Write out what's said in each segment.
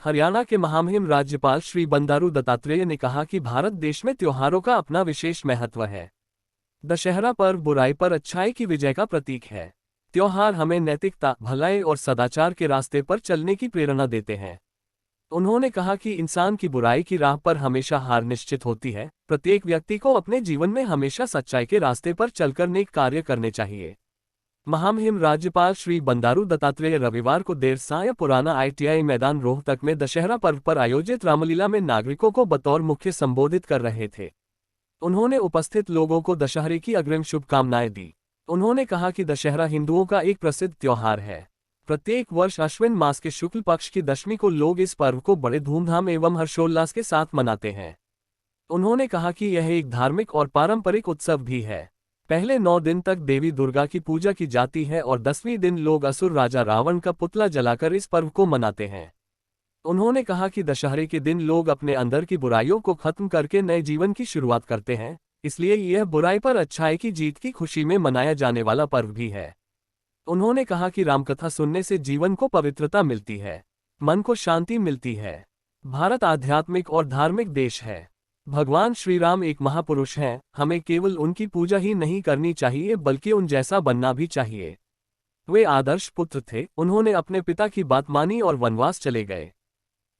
हरियाणा के महामहिम राज्यपाल श्री बंडारू दत्तात्रेय ने कहा कि भारत देश में त्योहारों का अपना विशेष महत्व है। दशहरा पर्व बुराई पर अच्छाई की विजय का प्रतीक है। त्योहार हमें नैतिकता, भलाई और सदाचार के रास्ते पर चलने की प्रेरणा देते हैं। उन्होंने कहा कि इंसान की बुराई की राह पर हमेशा हार निश्चित होती है। प्रत्येक व्यक्ति को अपने जीवन में हमेशा सच्चाई के रास्ते पर चलकर नेक कार्य करने चाहिए। महामहिम राज्यपाल श्री बंडारू दत्तात्रेय रविवार को देर सांय पुराना ITI मैदान रोहतक में दशहरा पर्व पर आयोजित रामलीला में नागरिकों को बतौर मुख्य संबोधित कर रहे थे। उन्होंने उपस्थित लोगों को दशहरे की अग्रिम शुभकामनाएं दी। उन्होंने कहा कि दशहरा हिंदुओं का एक प्रसिद्ध त्योहार है। प्रत्येक वर्ष अश्विन मास के शुक्ल पक्ष की दशमी को लोग इस पर्व को बड़े धूमधाम एवं हर्षोल्लास के साथ मनाते हैं। उन्होंने कहा कि यह एक धार्मिक और पारंपरिक उत्सव भी है। पहले 9 दिन तक देवी दुर्गा की पूजा की जाती है और 10वें दिन लोग असुर राजा रावण का पुतला जलाकर इस पर्व को मनाते हैं। उन्होंने कहा कि दशहरे के दिन लोग अपने अंदर की बुराइयों को खत्म करके नए जीवन की शुरुआत करते हैं, इसलिए यह बुराई पर अच्छाई की जीत की खुशी में मनाया जाने वाला पर्व भी है। उन्होंने कहा कि रामकथा सुनने से जीवन को पवित्रता मिलती है, मन को शांति मिलती है। भारत आध्यात्मिक और धार्मिक देश है। भगवान श्री राम एक महापुरुष हैं। हमें केवल उनकी पूजा ही नहीं करनी चाहिए बल्कि उन जैसा बनना भी चाहिए। वे आदर्श पुत्र थे। उन्होंने अपने पिता की बात मानी और वनवास चले गए।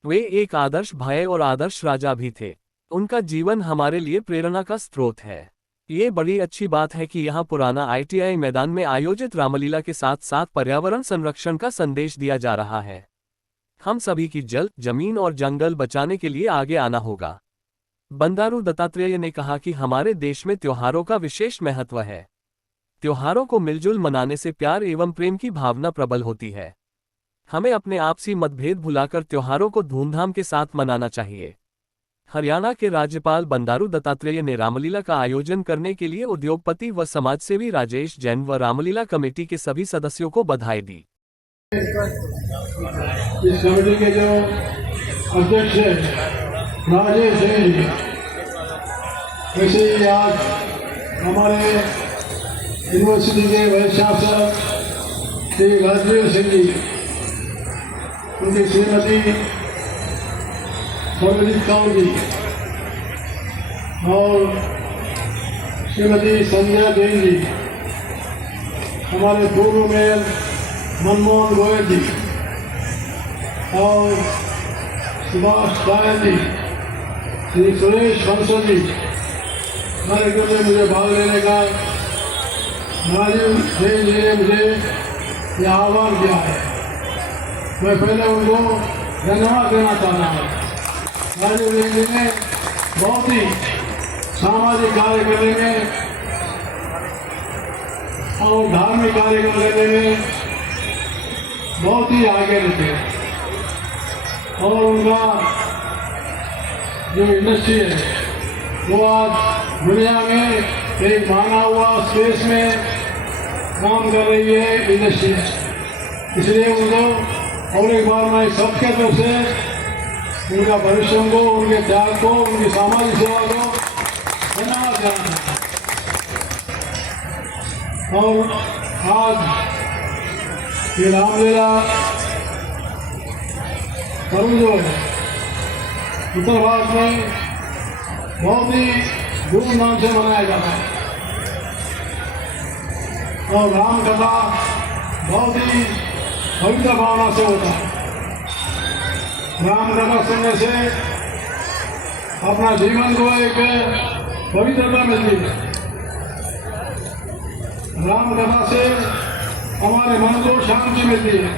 वे एक आदर्श भाई और आदर्श राजा भी थे। उनका जीवन हमारे लिए प्रेरणा का स्रोत है। ये बड़ी अच्छी बात है कि यहाँ पुराना ITI मैदान में आयोजित रामलीला के साथ साथ पर्यावरण संरक्षण का संदेश दिया जा रहा है। हम सभी की जल, जमीन और जंगल बचाने के लिए आगे आना होगा। बंडारू दत्तात्रेय ने कहा कि हमारे देश में त्योहारों का विशेष महत्व है। त्योहारों को मिलजुल मनाने से प्यार एवं प्रेम की भावना प्रबल होती है। हमें अपने आपसी मतभेद भुलाकर त्योहारों को धूमधाम के साथ मनाना चाहिए। हरियाणा के राज्यपाल बंडारू दत्तात्रेय ने रामलीला का आयोजन करने के लिए उद्योगपति व समाजसेवी राजेश जैन व रामलीला कमेटी के सभी सदस्यों को बधाई दी। इस कमेटी के जो अध्यक्ष हैं राजेश जैन जी, वैसे ही आज हमारे यूनिवर्सिटी के वाइस चांसलर श्री राजवीर सिंह जी, उनकी श्रीमती सरबजीत कौर जी और श्रीमती संजय जैन जी, हमारे पूर्व मेयर मनमोहन गोयल जी और सुभाष गायन जी, श्री सुरेश बंसल जी, कार्यक्रम में मुझे भाग लेने का राजीव जैन जी ने मुझे यह आह्वान किया है। मैं पहले उनको धन्यवाद देना चाहता हूँ। राजीव जैन जी ने बहुत ही सामाजिक कार्य करने में और धार्मिक कार्य करने में बहुत ही आगे रहते हैं और उनका जो इंडस्ट्री है वो आज दुनिया में एक माना हुआ स्पेस में काम कर रही है इंडस्ट्री। इसलिए उनको और एक बार मैं सबके तरफ से उनका परिश्रम को, उनके त्याग को, उनकी सामाजिक सेवा को धन्यवाद देना चाहता हूँ। और आज ये रामलीला पर्व जो है उत्तर भारत में बहुत ही धूमधाम से मनाया जाता है और राम कथा बहुत ही पवित्र भावना से होता है। राम कथा सुनने से अपना जीवन को एक पवित्रता मिलती है। राम कथा से हमारे मन को शांति मिलती है।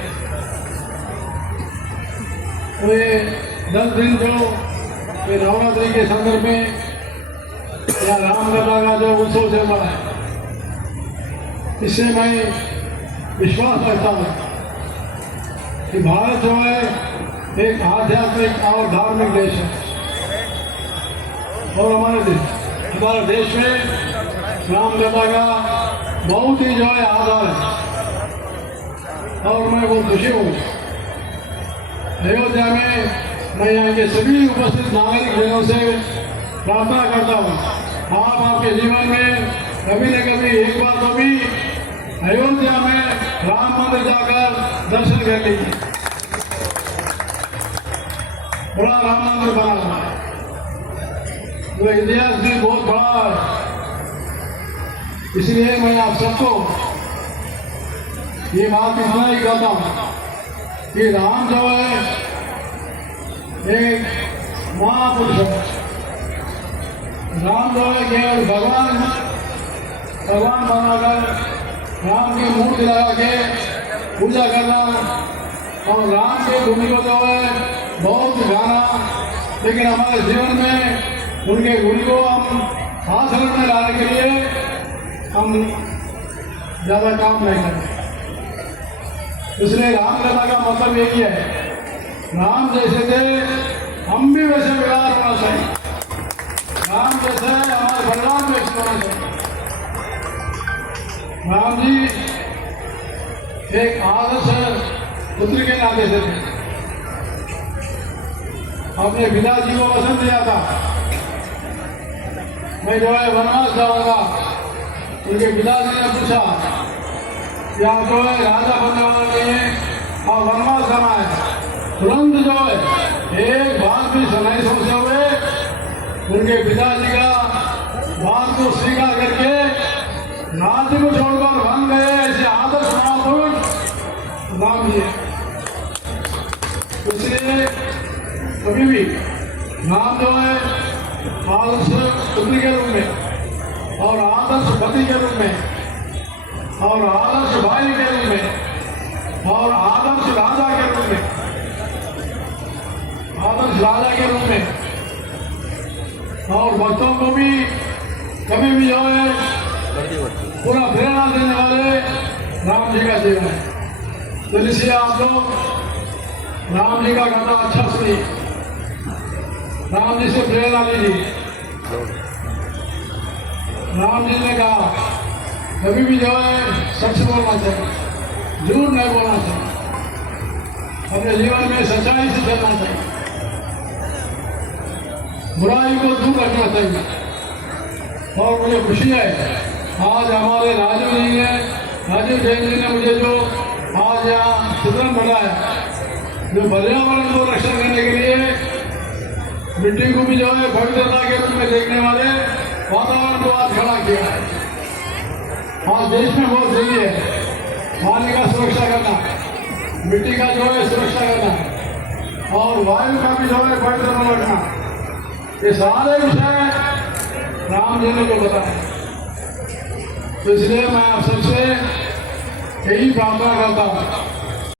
तो ये 10 दिन जो ये नवरात्रि के संदर्भ में या राम कथा का जो उत्सव चल रहा है, इससे मैं विश्वास रखता हूँ कि भारत जो है एक आध्यात्मिक और धार्मिक देश है और हमारे देश में राम कथा का बहुत ही जो है आधार है और मैं बहुत खुशी हूँ। अयोध्या में मैं यहाँ के सभी उपस्थित नागरिक बहनों से प्रार्थना करता हूँ, आप आपके जीवन में कभी न कभी एक बार तो भी अयोध्या में राम मंदिर जाकर दर्शन कर लीजिए। बड़ा राम मंदिर बना हुआ है, तो इतिहास भी बहुत बड़ा है। इसलिए मैं आप सबको ये बात इतना ही कहता हूँ कि राम जो है एक महापुरुष है। राम जो है केवल भगवान बनाकर राम की मूर्ति लगा के पूजा करना और राम की भूमि को जो है बहुत गाना, लेकिन हमारे जीवन में उनके गुण को हम आचरण में लाने के लिए हम ज्यादा काम नहीं करते। इसलिए रामलला का मतलब यही है, राम जैसे थे हम भी वैसे व्यवहार होना चाहिए, राम जैसे हमारे बलराम वैसे होना चाहिए। राम जी एक आदर्श पुत्र के नाते से थे। अपने पिताजी को वचन दिया था, मैं जो है वनवास जाऊंगा। उनके पिताजी ने पूछा कि आप जो है राजा बनने वाले हैं और वनवास जाना है। तुरंत जो है एक बात भी नहीं सोचे हुए उनके पिताजी का बात को स्वीकार करके राज्य को छोड़कर बन गए। ऐसे आदर्श महापुरुष राम जी। इसलिए कभी भी राम जो है आदर्श पुत्र के रूप में और आदर्श पति के रूप में और आदर्श भाई के रूप में और आदर्श राजा के रूप में और भक्तों को भी कभी भी जो है पूरा प्रेरणा देने वाले राम जी का जीवन है। तो इसलिए आप लोग राम जी का गाना अच्छा सुनिए, राम जी से प्रेरणा लीजिए। राम जी ने कहा कभी भी जो है सच बोलना चाहिए, झूठ नहीं बोलना चाहिए, अपने जीवन में सच्चाई से चलना चाहिए, बुराई को दूर रखना चाहिए। और मुझे खुशी है आज हमारे राजीव जैन जी ने मुझे जो आज यहाँ चित्रण बनाया, जो पर्यावरण को रक्षा करने के लिए मिट्टी को भी जो है पवित्रता के रूप में देखने वाले वातावरण को आज खड़ा किया है। आज देश में बहुत जरूरी है पानी का सुरक्षा करना, मिट्टी का जो है सुरक्षा करना और वायु का भी जो है पवित्र रखना। ये सारे विषय राम जी ने को बताया। तो इसलिए मैं आप सबसे यही प्रार्थना करता हूँ